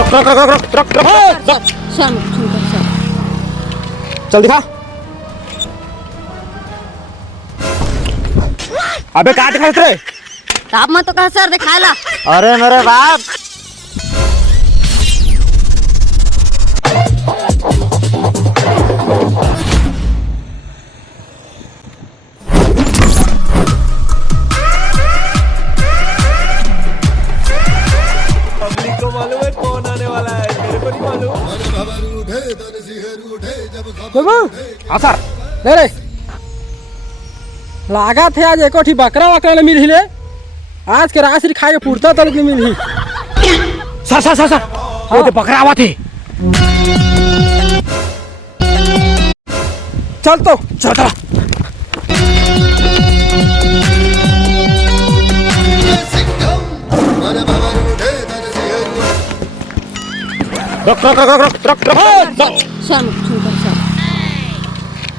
रुक रुक रुक रुक रुक रुक सर चल दिखा। अबे कहाँ दिखा रे? आप मत तो कहा सर दिखा ला। अरे मेरे बाप पब्लिक को मालूम है कौन आने वाला है, मेरे को नहीं मालूम। हाँ सर। ले रे लागा थे आज एको ठी बकरा वकरा ने मिल ले। आज के राशि खाए के पुरता तक नहीं मिली। सर सर सर सर वो तो बकरा आवा थे। चल तो चल चल रुक रुक रुक रुक रुक रुक सर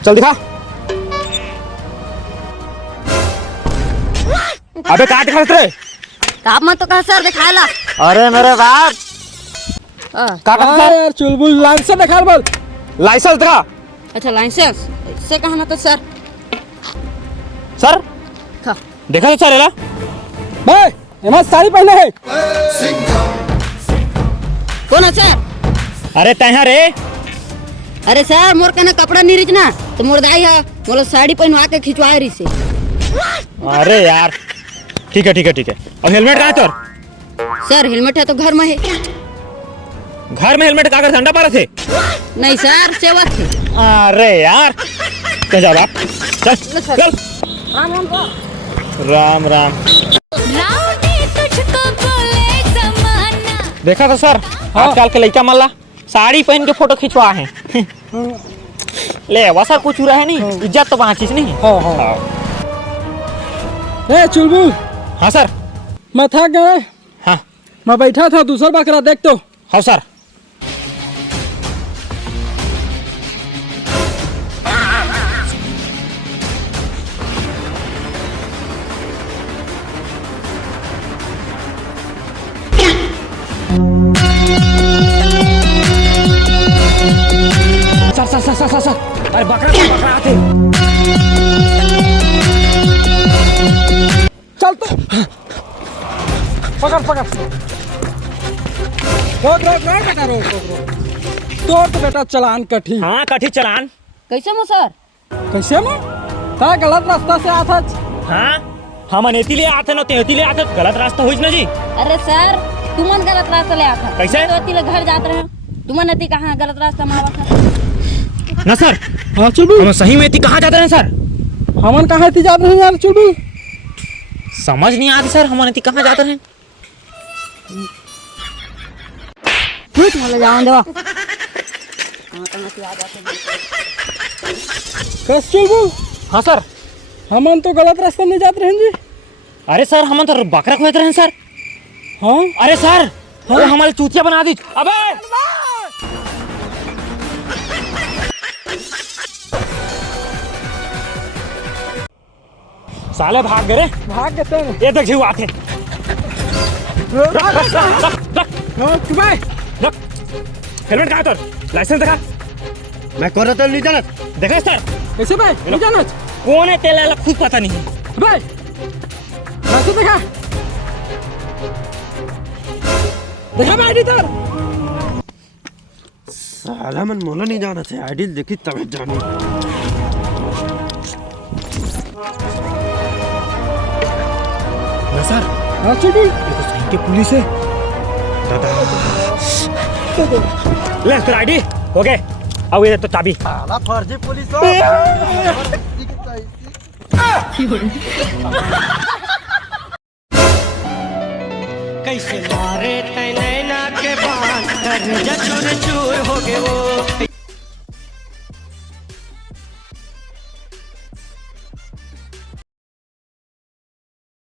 चल दिखा। अबे कहाँ दिखा रे? आप मत तो कहा सर दिखा ला। अरे मेरे बाप का यार चुलबुल लाइसेंस दिखा बोल। लाइसेंस दिखा। अच्छा लाइसेंस इससे कहा ना तो सर सर खा देखा तो सर भाई एमा साड़ी पहने है। कौन है सर? अरे तैयार रे। अरे सर मोर कहना कपड़ा नहीं रिचना तो मोर दाई है बोलो साड़ी पहनवा के खिंचवा रही से। अरे यार ठीक है ठीक है ठीक है। और हेलमेट कहाँ है तोर? सर हेलमेट है तो घर में है। घर में हेलमेट कागज ठंडा पड़ा थे? नहीं सर सेवा थे। अरे यार चल जा बाप चल चल। राम राम राम राम। देखा तो सर आजकल के लड़का मल्ला साड़ी पहन के फोटो खिंचवा है। ले वैसा कुछ हो रहा है नहीं इज्जत तो वहाँ चीज नहीं। हाँ हाँ ए चुलबुल। हाँ सर। मैं थक गया। हाँ मैं बैठा था दूसरा बकरा देख तो। हाँ sir. Sir sir sir sir sir अरे बकरा बकरा आते। चल तो पकड़ पकड़ रोक रोक रोक बेटा रोक रोक रोक। तोर तो बेटा चलान कठी। हाँ कठी चलान। कैसे मो सर? कैसे में ता गलत रास्ता से आता। हाँ हम अनेती ले आते न तेती ले आते गलत रास्ता हुई ना जी। अरे सर तुमन गलत रास्ता ले आता। कैसे? तो अति घर जाते रहे तुमन अति कहाँ गलत रास्ता में आवा था? ना सर हाँ चुलबुल हम सही में इतनी कहाँ जाते हैं सर? हमन कहाँ थी जाते हैं यार चुलबुल? समझ नहीं आती सर हम इतनी कहाँ जाते हैं? कुछ मतलब जाओ दो। कस चुलबुल? हाँ सर। हमन तो गलत रास्ता में जाते हैं जी। अरे सर हम तो बकरा खोते रहे सर। हाँ अरे सर वो हमारे चूतिया बना दी। अबे साले भाग गए रे। भाग गए थे। ये देख जीव आते। भाई रख हेलमेट कहाँ है तोर? लाइसेंस दिखा। मैं कर रहा था नहीं जानत। देखा सर कैसे भाई नहीं जाना कौन है तेला खुद पता नहीं है। भाई कैसे देखा देखा भाई आईडी तर साला मन मोला नहीं जाना थे आईडी देखी तब जानी। ना सर हाँ चुलबुल ये तो सही के पुलिस है। दादा ले तेरा आईडी हो गए। अब ये तो चाबी। साला फर्जी पुलिस हो। कैसे मारे तैनैना के बाण कर चूर चूर हो गए वो।